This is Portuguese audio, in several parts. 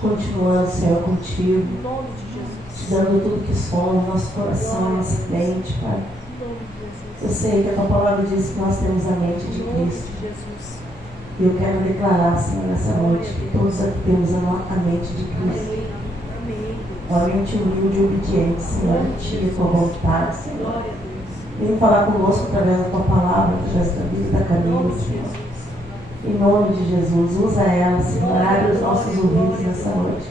continuando, Senhor, contigo, Em nome de Jesus. te dando tudo que somos, nosso coração, nossa mente, Pai. Em nome de Jesus. Eu sei que a tua palavra diz que nós temos a mente de Em nome Cristo. de Jesus. E eu quero declarar, Senhor, nessa noite, que todos aqui temos a mente de Cristo. Amém. Amém. Uma mente humilde e obediente, Senhor, a ti e a tua vontade, Senhor. Glória a Deus. Vem falar conosco através da tua palavra, através da vida, da Em caminho, nome de Senhor. Jesus. Em nome de Jesus, usa ela, Senhor, abre os nossos ouvidos nessa noite.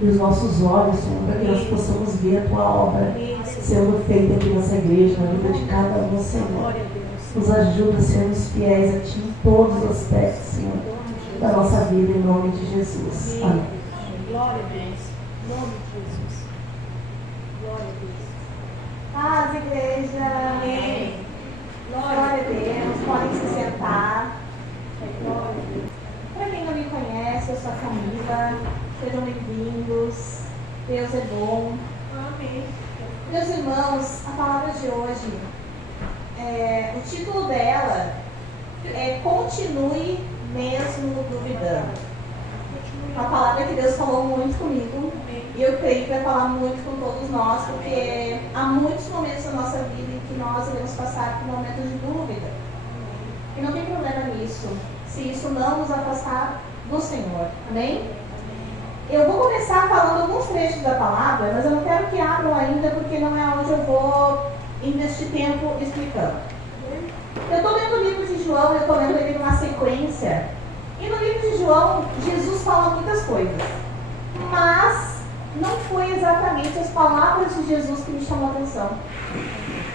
E os nossos olhos, Senhor, para que nós possamos ver a tua obra Amém, Senhor. sendo feita aqui nessa igreja, na vida de cada um, Senhor. Glória a Deus. Nos ajuda a sermos fiéis a ti em todos os aspectos, Senhor, Em nome de Jesus. da nossa vida, em nome de Jesus. Amém. Glória a Deus. Em nome de Jesus. Glória a Deus. Paz, igreja. Amém. Glória a Deus. Podem se sentar. Glória a Deus. Para quem não me conhece, eu sou a Camila. Sejam bem-vindos. Deus é bom. Amém. Meus irmãos, a palavra de hoje, o título dela é Continue Mesmo Duvidando. Uma palavra que Deus falou muito comigo. E eu creio que vai falar muito com todos nós, porque há muitos momentos da nossa vida em que nós iremos passar por momentos de dúvida. E não tem problema nisso, se isso não nos afastar do Senhor. Amém? Eu vou começar falando alguns trechos da palavra, mas eu não quero que abram ainda, porque não é onde eu vou investir tempo explicando. Eu estou lendo o livro de João, eu estou lendo ele numa sequência. E no livro de João, Jesus fala muitas coisas. Mas não foi exatamente as palavras de Jesus que me chamou a atenção.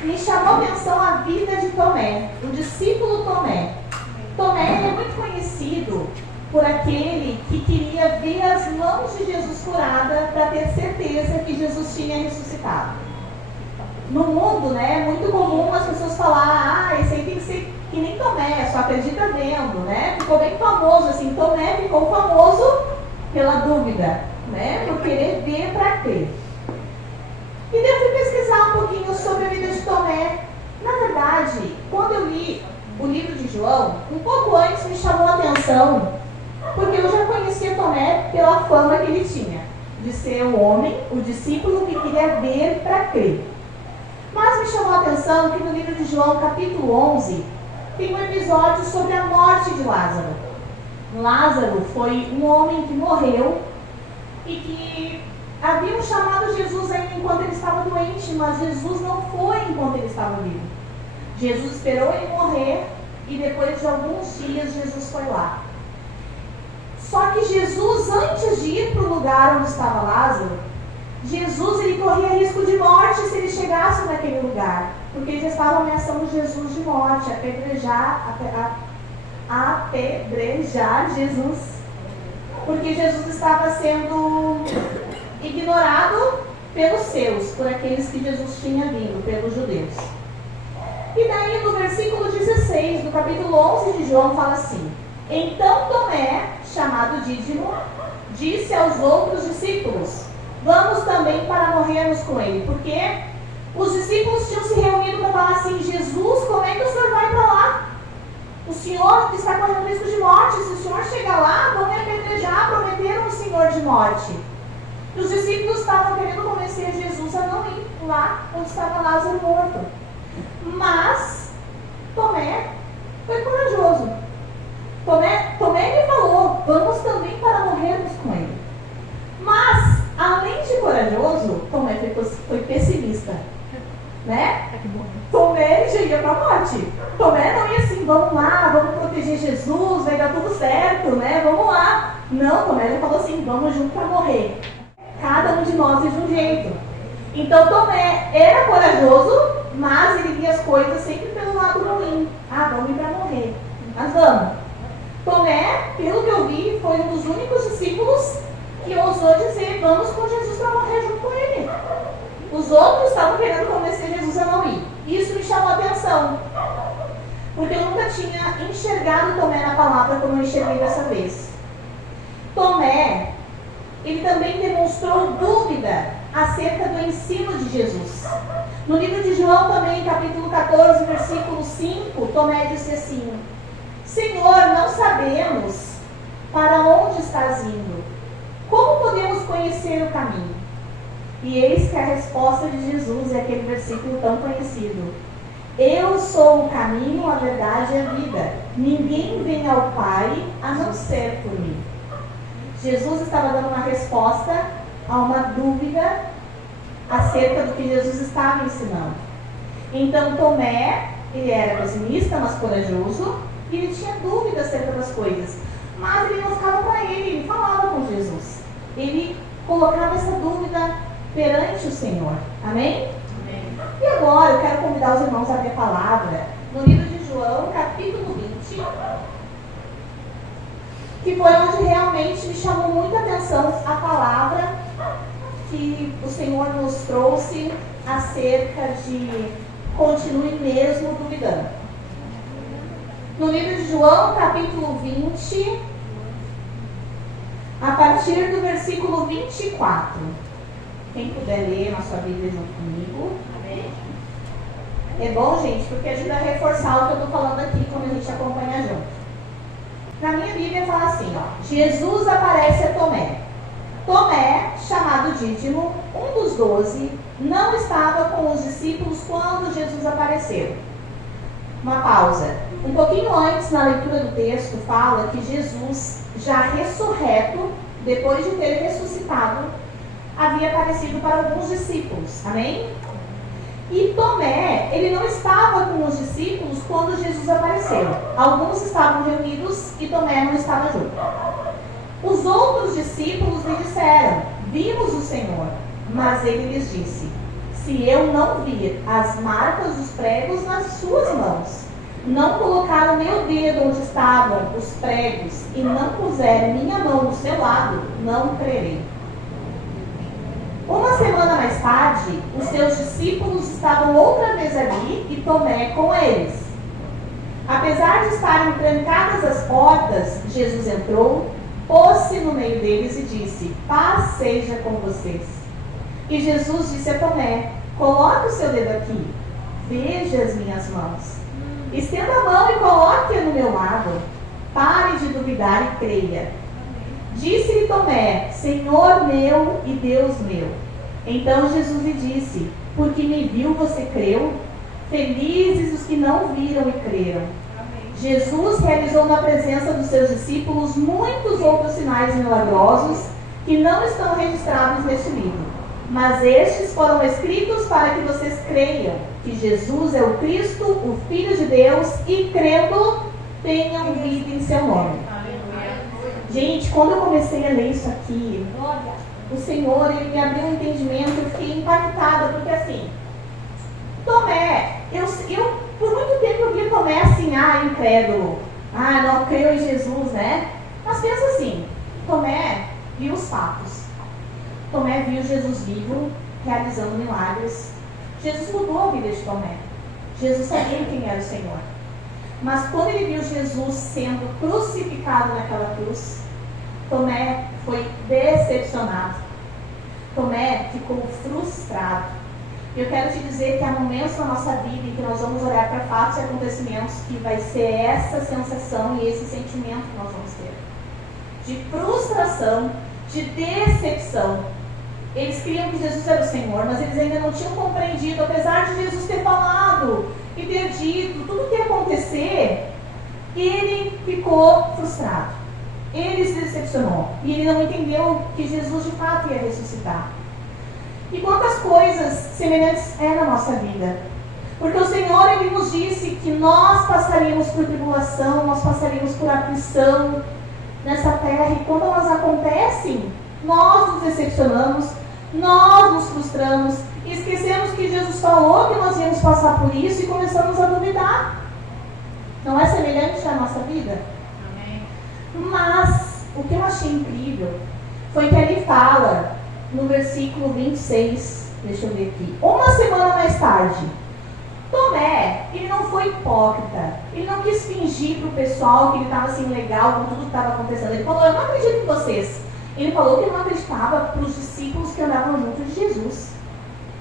Me chamou a atenção a vida de Tomé, o discípulo Tomé. Tomé é muito conhecido por aquele que queria ver as mãos de Jesus curada para ter certeza que Jesus tinha ressuscitado. No mundo, é muito comum as pessoas falar, esse aí tem que ser que nem Tomé, só acredita vendo, Ficou bem famoso, assim, Tomé ficou famoso pela dúvida, por querer ver para crer. E daí eu fui pesquisar um pouquinho sobre a vida de Tomé. Na verdade, quando eu li o livro de João, um pouco antes me chamou a atenção, porque eu já conhecia Tomé pela fama que ele tinha, de ser o homem, o discípulo que queria ver para crer. Mas me chamou a atenção que no livro de João, capítulo 11, tem um episódio sobre a morte de Lázaro. Lázaro foi um homem que morreu e que haviam chamado Jesus ainda enquanto ele estava doente, mas Jesus não foi enquanto ele estava vivo. Jesus esperou ele morrer e depois de alguns dias Jesus foi lá. Só que Jesus, antes de ir para o lugar onde estava Lázaro, Jesus ele corria risco de morte se ele chegasse naquele lugar, porque eles estavam ameaçando Jesus de morte, apedrejar Jesus, porque Jesus estava sendo ignorado pelos seus, por aqueles que Jesus tinha vindo, pelos judeus. E daí no versículo 16 do capítulo 11 de João fala assim: Então Tomé, chamado Dídimo, disse aos outros discípulos: Vamos também para morrermos com ele. Porque os discípulos tinham se reunido para falar assim: Jesus, como é que o senhor vai para lá? O senhor está correndo risco de morte. Se o senhor chegar lá, vão me apedrejar. Prometeram o senhor de morte. E os discípulos estavam querendo convencer Jesus a não ir lá onde estava Lázaro morto. Mas Tomé foi corajoso. Tomé me falou: vamos também para morrermos com ele. Mas, além de corajoso, Tomé foi pessimista. Tomé já ia para a morte. Tomé não ia assim: vamos lá, vamos proteger Jesus, vai dar tudo certo, vamos lá. Não, Tomé já falou assim: vamos junto para morrer. Cada um de nós é de um jeito. Então Tomé era corajoso, mas ele via as coisas sempre pelo lado ruim. Vamos ir para morrer. Mas vamos. Tomé, pelo que eu vi, foi um dos únicos discípulos que ousou dizer: vamos com Jesus para morrer junto com ele. Os outros estavam querendo convencer Jesus a não ir. Isso me chamou a atenção, porque eu nunca tinha enxergado Tomé na palavra como eu enxerguei dessa vez. Tomé, ele também demonstrou dúvida acerca do ensino de Jesus. No livro de João também, capítulo 14, versículo 5, Tomé disse assim: Senhor, não sabemos para onde estás indo. Como conhecer o caminho. E eis que a resposta de Jesus é aquele versículo tão conhecido. Eu sou o caminho, a verdade e a vida. Ninguém vem ao Pai a não ser por mim. Jesus estava dando uma resposta a uma dúvida acerca do que Jesus estava ensinando. Então Tomé, ele era pessimista, mas corajoso, e ele tinha dúvidas acerca das coisas. Mas ele não ficava para ele falava com Jesus. Ele colocava essa dúvida perante o Senhor. Amém? E agora eu quero convidar os irmãos a abrir a palavra no livro de João, capítulo 20, que foi onde realmente me chamou muita atenção a palavra que o Senhor nos trouxe acerca de continue mesmo duvidando. No livro de João, capítulo 20, a partir do versículo 24. Quem puder ler na sua Bíblia junto comigo. É bom, gente, porque ajuda a reforçar o que eu estou falando aqui quando a gente acompanha junto. Na minha Bíblia fala assim, ó. Jesus aparece a Tomé. Tomé, chamado Dídimo, um dos 12, não estava com os discípulos quando Jesus apareceu. Uma pausa. Um pouquinho antes, na leitura do texto, fala que Jesus, já ressurreto, depois de ter ressuscitado, havia aparecido para alguns discípulos. Amém? E Tomé, ele não estava com os discípulos quando Jesus apareceu. Alguns estavam reunidos e Tomé não estava junto. Os outros discípulos lhe disseram, vimos o Senhor. Mas ele lhes disse, se eu não vir as marcas dos pregos nas suas mãos, não colocar o meu dedo onde estavam os pregos e não puser minha mão no seu lado, não crerei. Uma semana mais tarde, os seus discípulos estavam outra vez ali e Tomé com eles. Apesar de estarem trancadas as portas, Jesus entrou, pôs-se no meio deles e disse, paz seja com vocês. E Jesus disse a Tomé, coloque o seu dedo aqui, veja as minhas mãos. Estenda a mão e coloque-a no meu lado. Pare de duvidar e creia. Disse-lhe Tomé, Senhor meu e Deus meu. Então Jesus lhe disse, porque me viu você creu? Felizes os que não viram e creram. Amém. Jesus realizou na presença dos seus discípulos muitos outros sinais milagrosos que não estão registrados neste livro. Mas estes foram escritos para que vocês creiam que Jesus é o Cristo, o Filho de Deus, e crendo, tenham vida em seu nome. Gente, quando eu comecei a ler isso aqui, o Senhor, ele me abriu um entendimento, eu fiquei impactada, porque assim, Tomé, eu por muito tempo eu via Tomé assim, incrédulo, não creio em Jesus, né? Mas pensa assim, Tomé viu os fatos. Tomé viu Jesus vivo, realizando milagres. Jesus mudou a vida de Tomé. Jesus sabia quem era o Senhor. Mas quando ele viu Jesus sendo crucificado naquela cruz, Tomé foi decepcionado. Tomé ficou frustrado. Eu quero te dizer que há momentos na nossa vida em que nós vamos olhar para fatos e acontecimentos que vai ser essa sensação e esse sentimento que nós vamos ter. De frustração, de decepção. Eles criam que Jesus era o Senhor, mas eles ainda não tinham compreendido, apesar de Jesus ter falado e ter dito tudo o que ia acontecer, ele ficou frustrado. Ele se decepcionou e ele não entendeu que Jesus de fato ia ressuscitar. E quantas coisas semelhantes é na nossa vida. Porque o Senhor, ele nos disse que nós passaríamos por tribulação, nós passaríamos por aflição nessa terra, e quando elas acontecem, nós nos decepcionamos, nós nos frustramos, e esquecemos que Jesus falou que nós íamos passar por isso e começamos a duvidar. Não é semelhante à nossa vida? Amém. Mas o que eu achei incrível foi que ali fala, no versículo 26, deixa eu ver aqui, uma semana mais tarde, Tomé, ele não foi hipócrita, ele não quis fingir para o pessoal que ele estava assim legal com tudo que estava acontecendo. Ele falou, eu não acredito em vocês. Ele falou que ele não acreditava para os discípulos que andavam junto de Jesus.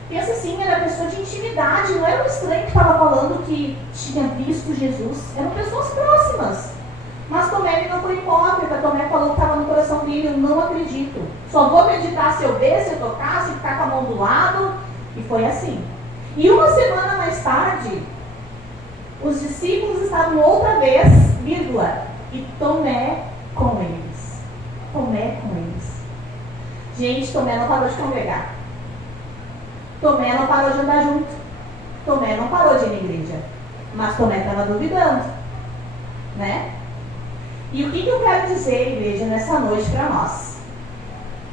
Pensa assim, era pessoa de intimidade, não era um estranho que estava falando que tinha visto Jesus, eram pessoas próximas. Mas Tomé ele não foi hipócrita. Tomé falou que estava no coração dele: eu não acredito. Só vou acreditar se eu ver, se eu tocar, se eu ficar com a mão do lado. E foi assim. E uma semana mais tarde, os discípulos estavam outra vez, vírgula, e Tomé com eles. Tomé com eles. Gente, Tomé não parou de congregar. Tomé não parou de andar junto. Tomé não parou de ir na igreja. Mas Tomé estava duvidando. Né? E o que eu quero dizer, igreja, nessa noite para nós?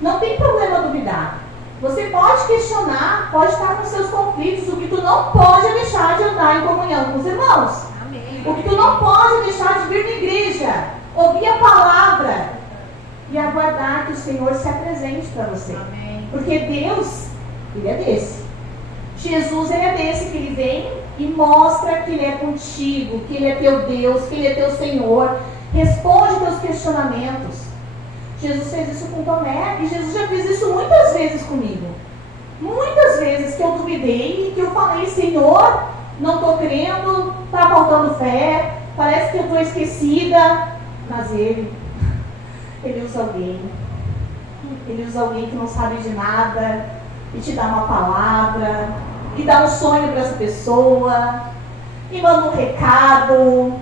Não tem problema duvidar. Você pode questionar, pode estar com seus conflitos. O que tu não pode é deixar de andar em comunhão com os irmãos. Amém. O que tu não pode é deixar de vir na igreja, ouvir a palavra e aguardar que o Senhor se apresente para você. Amém. Porque Deus, Ele é desse. Jesus, Ele é desse, que Ele vem e mostra que Ele é contigo, que Ele é teu Deus, que Ele é teu Senhor. Responde teus questionamentos. Jesus fez isso com Tomé e Jesus já fez isso muitas vezes comigo. Muitas vezes que eu duvidei e que eu falei: Senhor, não estou crendo, está faltando fé, parece que eu estou esquecida. Mas Ele usa alguém. Ele usa alguém que não sabe de nada e te dá uma palavra, e dá um sonho para essa pessoa, e manda um recado.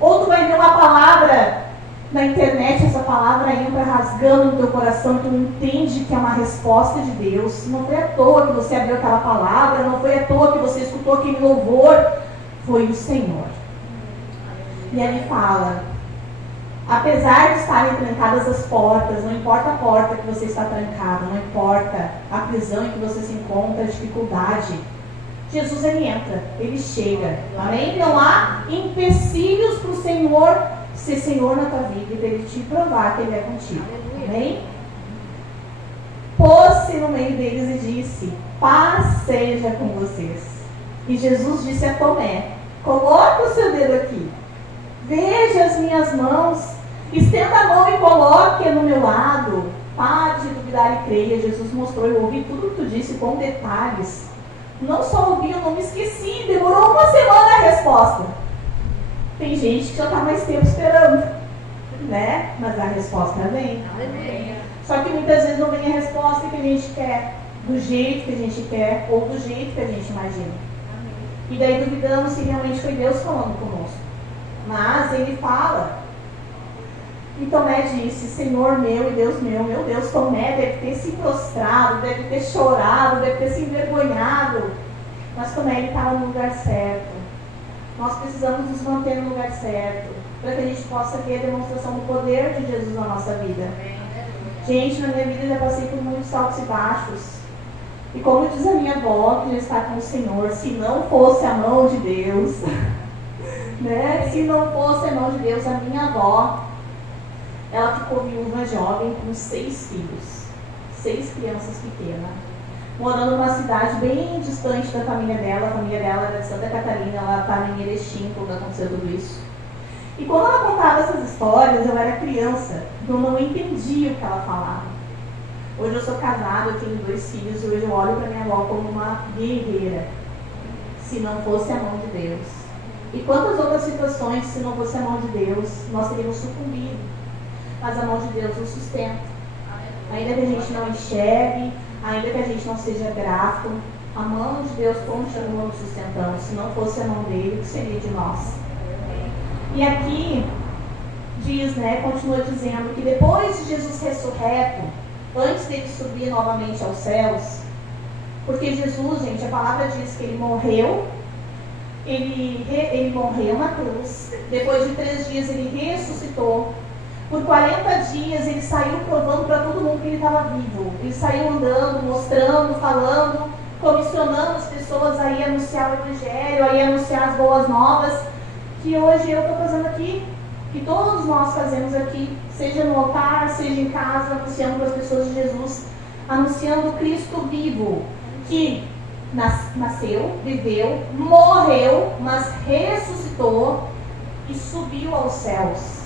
Ou tu vai ver uma palavra na internet, essa palavra entra rasgando no teu coração, tu entende que é uma resposta de Deus. Não foi à toa que você abriu aquela palavra, não foi à toa que você escutou aquele louvor, foi o Senhor. E ele fala: apesar de estarem trancadas as portas, não importa a porta que você está trancada, não importa a prisão em que você se encontra, a dificuldade, Jesus, Ele entra, Ele chega, amém? Não há empecilhos para o Senhor ser Senhor na tua vida e para Ele te provar que Ele é contigo, amém? Pôs-se no meio deles e disse: paz seja com vocês. E Jesus disse a Tomé: coloque o seu dedo aqui, veja as minhas mãos, estenda a mão e coloque-a no meu lado, pare de duvidar e creia. Jesus mostrou: eu ouvi tudo o que tu disse com detalhes. Não só ouvi, eu não me esqueci. Demorou uma semana a resposta. Tem gente que já está mais tempo esperando, né? Mas a resposta vem. Só que muitas vezes não vem a resposta que a gente quer, do jeito que a gente quer ou do jeito que a gente imagina. E daí duvidamos se realmente foi Deus falando conosco. Mas Ele fala. E Tomé disse: Senhor meu e Deus meu Deus. Tomé deve ter se prostrado, deve ter chorado, deve ter se envergonhado. Mas Tomé, ele estava no lugar certo. Nós precisamos nos manter no lugar certo, para que a gente possa ter a demonstração do poder de Jesus na nossa vida. Gente, na minha vida eu já passei por muitos altos e baixos. E como diz a minha avó, que já está com o Senhor, se não fosse a mão de Deus, né? Se não fosse a mão de Deus, a minha avó, ela ficou viúva jovem com 6 filhos, 6 crianças pequenas, morando numa cidade bem distante da família dela. A família dela era de Santa Catarina, ela estava em Erechim quando aconteceu tudo isso. E quando ela contava essas histórias, eu era criança, então eu não entendia o que ela falava. Hoje eu sou casada, eu tenho 2 filhos, e hoje eu olho para minha avó como uma guerreira, se não fosse a mão de Deus. E quantas outras situações, se não fosse a mão de Deus, nós teríamos sucumbido. Mas a mão de Deus nos sustenta. Ainda que a gente não enxergue, ainda que a gente não seja grato, a mão de Deus continua nos sustentando. Se não fosse a mão dele, o que seria de nós? E aqui diz, né, continua dizendo que depois de Jesus ressurreto, antes dele subir novamente aos céus, porque Jesus, gente, a palavra diz que ele morreu, ele morreu na cruz, depois de 3 dias ele ressuscitou. Por 40 dias ele saiu provando para todo mundo que ele estava vivo. Ele saiu andando, mostrando, falando, comissionando as pessoas a ir anunciar o Evangelho, a ir anunciar as boas novas, que hoje eu estou fazendo aqui, que todos nós fazemos aqui, seja no altar, seja em casa, anunciando para as pessoas de Jesus, anunciando o Cristo vivo, que nasceu, viveu, morreu, mas ressuscitou e subiu aos céus.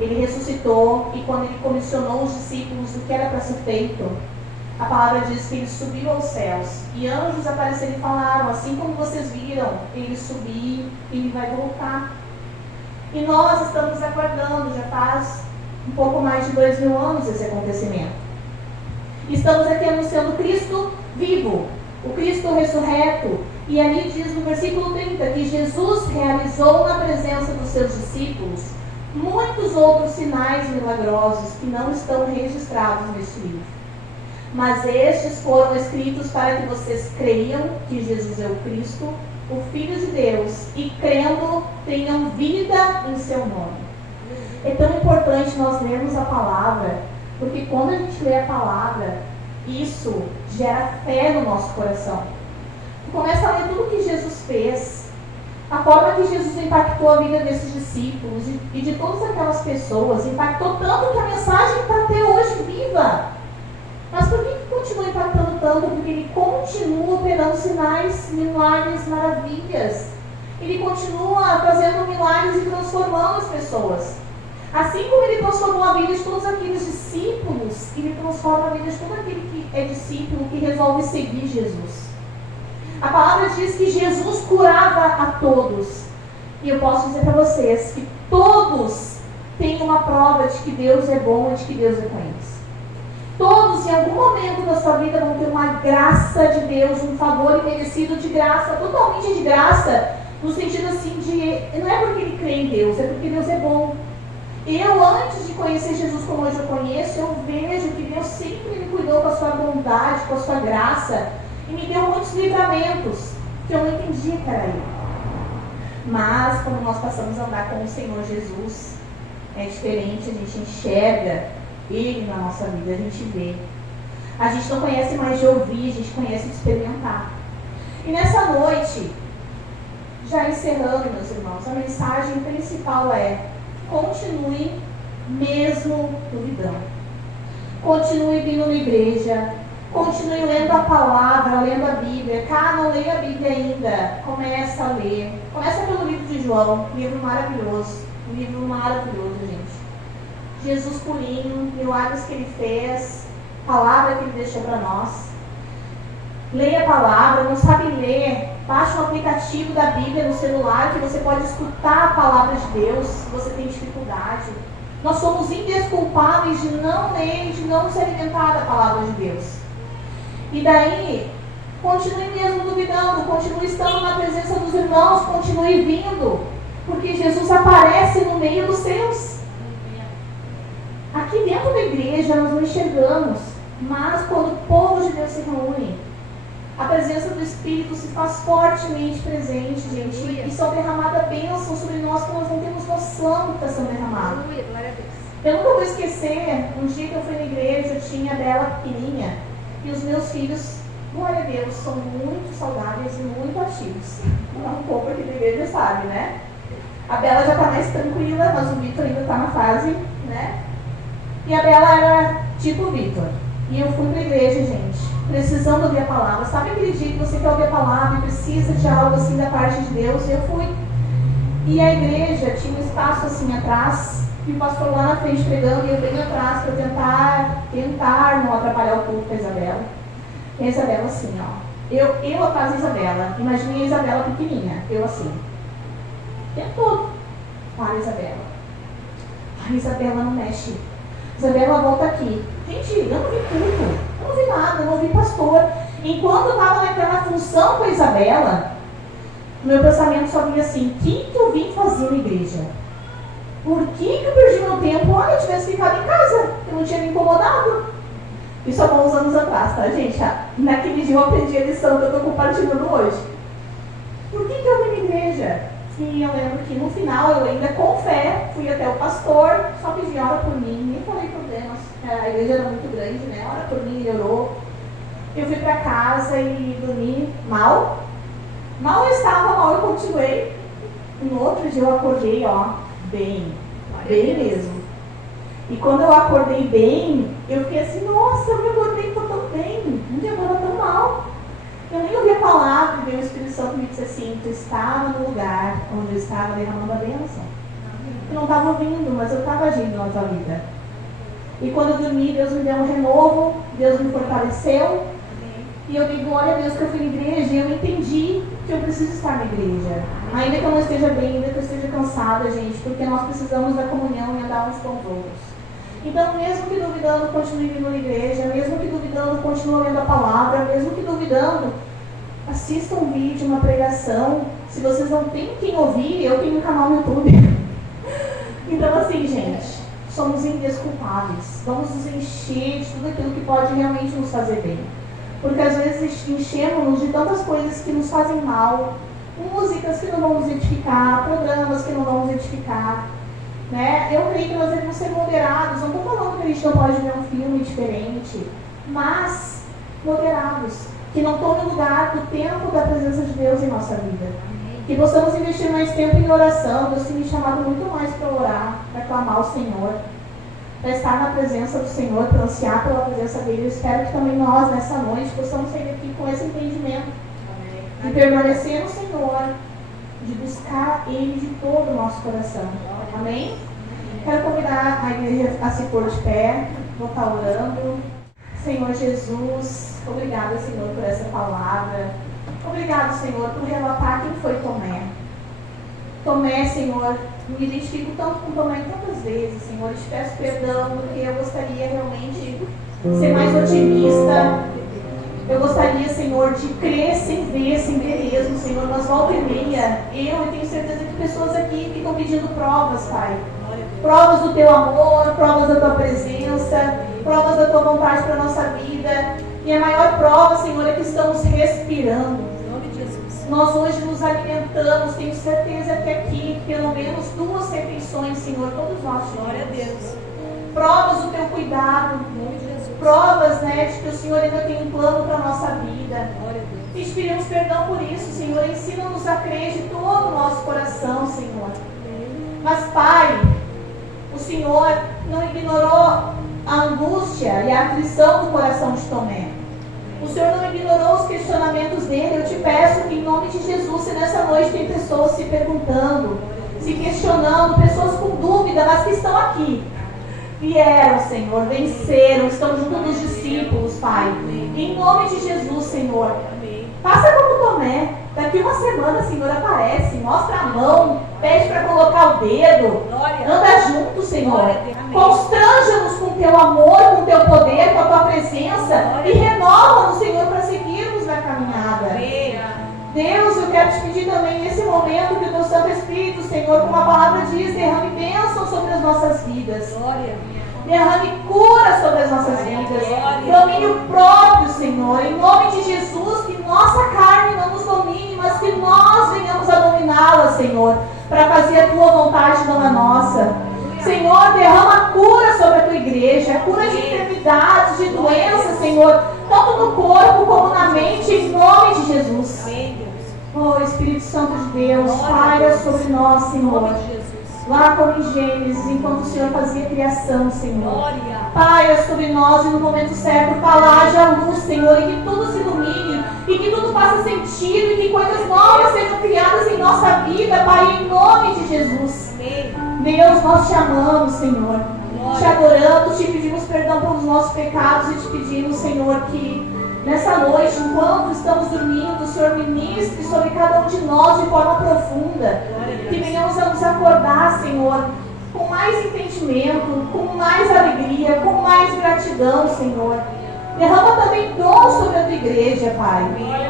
Ele ressuscitou, e quando ele comissionou os discípulos o que era para ser feito, a palavra diz que ele subiu aos céus, e anjos apareceram e falaram: assim como vocês viram ele subir, ele vai voltar. E nós estamos aguardando, já faz um pouco mais de 2000 anos esse acontecimento. Estamos aqui anunciando Cristo vivo, o Cristo ressurreto. E ali diz no versículo 30 que Jesus realizou na presença dos seus discípulos muitos outros sinais milagrosos que não estão registrados neste livro. Mas estes foram escritos para que vocês creiam que Jesus é o Cristo, o Filho de Deus, e crendo tenham vida em seu nome. É tão importante nós lermos a palavra, porque quando a gente lê a palavra, isso gera fé no nosso coração. Tu começa a ler tudo que Jesus fez, a forma que Jesus impactou a vida desses discípulos e de todas aquelas pessoas, impactou tanto que a mensagem está até hoje viva. Mas por que continua impactando tanto? Porque ele continua operando sinais, milagres, maravilhas. Ele continua fazendo milagres e transformando as pessoas. Assim como ele transformou a vida de todos aqueles discípulos, ele transforma a vida de todo aquele que é discípulo, que resolve seguir Jesus. A palavra diz que Jesus curava a todos. E eu posso dizer para vocês que todos têm uma prova de que Deus é bom e de que Deus é com eles. Todos, em algum momento da sua vida, vão ter uma graça de Deus, um favor imerecido de graça, totalmente de graça, no sentido assim de, não é porque ele crê em Deus, é porque Deus é bom. Eu, antes de conhecer Jesus como hoje eu conheço, eu vejo que Deus sempre me cuidou com a sua bondade, com a sua graça, e me deu muitos livramentos que eu não entendia que era Ele. Mas, quando nós passamos a andar com o Senhor Jesus, é diferente, a gente enxerga Ele na nossa vida, a gente vê. A gente não conhece mais de ouvir, a gente conhece de experimentar. E nessa noite, já encerrando, meus irmãos, a mensagem principal é: continue mesmo duvidando. Continue vindo na igreja. Continue lendo a palavra, lendo a Bíblia. Não leia a Bíblia ainda. Começa a ler. Começa pelo livro de João, livro maravilhoso. Um livro maravilhoso, gente. Jesus purinho, milagres que ele fez, palavra que ele deixou para nós. Leia a palavra, não sabe ler, baixa um aplicativo da Bíblia no celular que você pode escutar a palavra de Deus se você tem dificuldade. Nós somos indesculpáveis de não ler e de não se alimentar da palavra de Deus. E daí, continue mesmo duvidando, continue estando na presença dos irmãos, continue vindo, porque Jesus aparece no meio dos seus. Aqui dentro da igreja nós não enxergamos, mas quando o povo de Deus se reúne, a presença do Espírito se faz fortemente presente, gente, e são derramadas bênçãos sobre nós que nós não temos noção do que está sendo derramado. Eu nunca vou esquecer, um dia que eu fui na igreja, eu tinha a Bela pequenininha, e os meus filhos, glória a Deus, são muito saudáveis e muito ativos. Um pouco aqui da igreja sabe, né? A Bela já está mais tranquila, mas o Vitor ainda está na fase, né? E a Bela era tipo o Vitor. E eu fui para a igreja, gente, precisando ouvir a palavra. Sabe aquele dia que você quer ouvir a palavra e precisa de algo assim da parte de Deus? Eu fui. E a igreja tinha um espaço assim atrás, e o pastor lá na frente pregando, e eu bem atrás para tentar não atrapalhar o culto com a Isabela. E a Isabela assim, ó. Eu atrás da Isabela. Imaginei a Isabela pequenininha. Eu assim. O tempo todo. Para a Isabela. A Isabela não mexe. Isabela volta aqui. Gente, eu não vi culto. Eu não vi nada. Eu não vi pastor. Enquanto eu estava naquela função com a Isabela, o meu pensamento só vinha assim: o que eu vim fazer na igreja? Por que eu perdi meu tempo? Olha, eu tivesse ficado em casa. Eu não tinha me incomodado. Isso há bons anos atrás, tá, gente? Naquele dia eu aprendi a lição que eu estou compartilhando hoje. Por que eu vim na igreja? E eu lembro que no final eu ainda com fé fui até o pastor, só pedi ora por mim, nem falei problemas. A igreja era muito grande, né? Ora por mim, ele orou. Eu fui para casa e dormi mal. Mal eu estava, mal eu continuei. No outro dia eu acordei, ó, bem mesmo. E quando eu acordei bem, eu fiquei assim: nossa, eu me acordei, estou tão bem, não tinha acordado tão mal. Eu nem ouvi a palavra, e veio o Espírito Santo me disse assim: tu estava no lugar onde eu estava derramando a bênção. Eu não estava ouvindo, mas eu estava agindo na tua vida. E quando eu dormi, Deus me deu um renovo, Deus me fortaleceu. E eu dei glória a Deus que eu fui na igreja, e eu entendi que eu preciso estar na igreja. Ainda que eu não esteja bem, ainda que eu esteja cansada, gente, porque nós precisamos da comunhão e andar uns com os outros. Então, mesmo que duvidando, continue vindo na igreja, mesmo que duvidando, continue lendo a palavra, mesmo que duvidando, assista um vídeo, uma pregação. Se vocês não têm quem ouvir, eu tenho um canal no YouTube. Então, assim, gente, somos indesculpáveis. Vamos nos encher de tudo aquilo que pode realmente nos fazer bem. Porque às vezes enchemos-nos de tantas coisas que nos fazem mal, músicas que não vão nos edificar, programas que não vão nos edificar. Né? Eu creio que nós devemos ser moderados. Não estou falando que a gente não pode ver um filme diferente, mas moderados, que não tomem lugar do tempo da presença de Deus em nossa vida. Que possamos investir mais tempo em oração. Deus tem me chamado muito mais para orar, para clamar ao Senhor, para estar na presença do Senhor, para ansiar pela presença dEle. Eu espero que também nós, nessa noite, possamos sair daqui com esse entendimento. De permanecer no Senhor, de buscar Ele de todo o nosso coração. Amém? Quero convidar a igreja a se pôr de pé. Vou estar orando. Senhor Jesus, obrigada, Senhor, por essa palavra. Obrigado, Senhor, por relatar quem foi Tomé. Tomé, Senhor, me identifico tanto com Tomé tantas vezes, Senhor. Eu te peço perdão, porque eu gostaria realmente de ser mais otimista. Eu gostaria, Senhor, de crer sem ver, sem ver mesmo, Senhor. Mas volta e meia, eu tenho certeza que pessoas aqui ficam pedindo provas, Pai. Provas do Teu amor, provas da Tua presença, provas da Tua vontade para a nossa vida. E a maior prova, Senhor, é que estamos respirando. Nós hoje nos alimentamos, tenho certeza que aqui, pelo menos 2 refeições, Senhor, todos nós tivemos. Glória a Deus. Provas do Teu cuidado, provas, né, de que o Senhor ainda tem um plano para a nossa vida. E te pedimos perdão por isso, Senhor. Ensina-nos a crer de todo o nosso coração, Senhor. Mas, Pai, o Senhor não ignorou a angústia e a aflição do coração de Tomé. O Senhor não ignorou os questionamentos dele. Eu te peço que, em nome de Jesus, se nessa noite tem pessoas se perguntando, se questionando, pessoas com dúvida, mas que estão aqui. Vieram, Senhor, venceram, estão junto dos discípulos, Pai. Em nome de Jesus, Senhor. Faça como Tomé. Daqui uma semana, Senhor, aparece, mostra a mão, pede para colocar o dedo, anda junto, Senhor. Constranja-nos com o Teu amor, com o Teu poder, com a Tua presença e renova-nos, Senhor, para seguirmos na caminhada. Deus, eu quero te pedir também nesse momento que o Teu Santo Espírito, Senhor, como a palavra diz, derrame bênção sobre as nossas vidas. Derrame cura sobre as nossas vidas. Domínio próprio, Senhor. Em nome de Jesus, que nossa carne não nos domine, mas que nós venhamos a dominá-la, Senhor, para fazer a Tua vontade, não a nossa. Senhor, derrama cura sobre a Tua igreja, cura de enfermidades, de doenças, Senhor, tanto no corpo como na mente, em nome de Jesus. Oh, Espírito Santo de Deus, paira sobre nós, Senhor. Lá como em Gênesis, enquanto o Senhor fazia a criação, Senhor. Paira sobre nós e no momento certo, fala, haja luz, Senhor, e que tudo se ilumine, e que tudo faça sentido, e que coisas novas sejam criadas em nossa vida, Pai, em nome de Jesus. Deus, nós te amamos, Senhor. Te adoramos, te pedimos perdão pelos nossos pecados e te pedimos, Senhor, que nessa noite, enquanto estamos dormindo, o Senhor ministre sobre cada um de nós de forma profunda. Que venhamos a nos acordar, Senhor, com mais entendimento, com mais alegria, com mais gratidão, Senhor. Derrama também dons sobre a Tua igreja, Pai.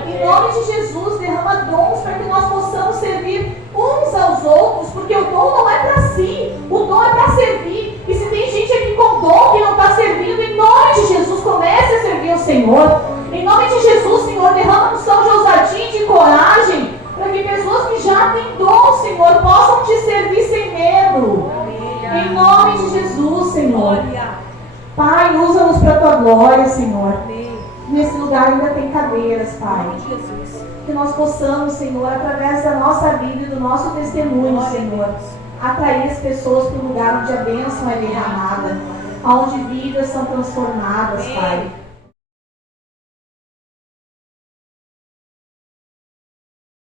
Em nome de Jesus, derrama dons para que nós possamos servir uns aos outros, porque o dom não é para si, o dom é para servir. E se tem gente aqui com dom que não está servindo, em nome de Jesus, comece a servir o Senhor. Em nome de Jesus, Senhor, derrama unção de ousadia e de coragem, para que pessoas que já têm dom, Senhor, possam te servir sem medo. Em nome de Jesus, Senhor. Pai, usa-nos para a Tua glória, Senhor. Nesse lugar ainda tem cadeiras, Pai. Que nós possamos, Senhor, através da nossa vida e do nosso testemunho, Senhor, atrair as pessoas para o lugar onde a bênção é derramada, onde vidas são transformadas, Pai.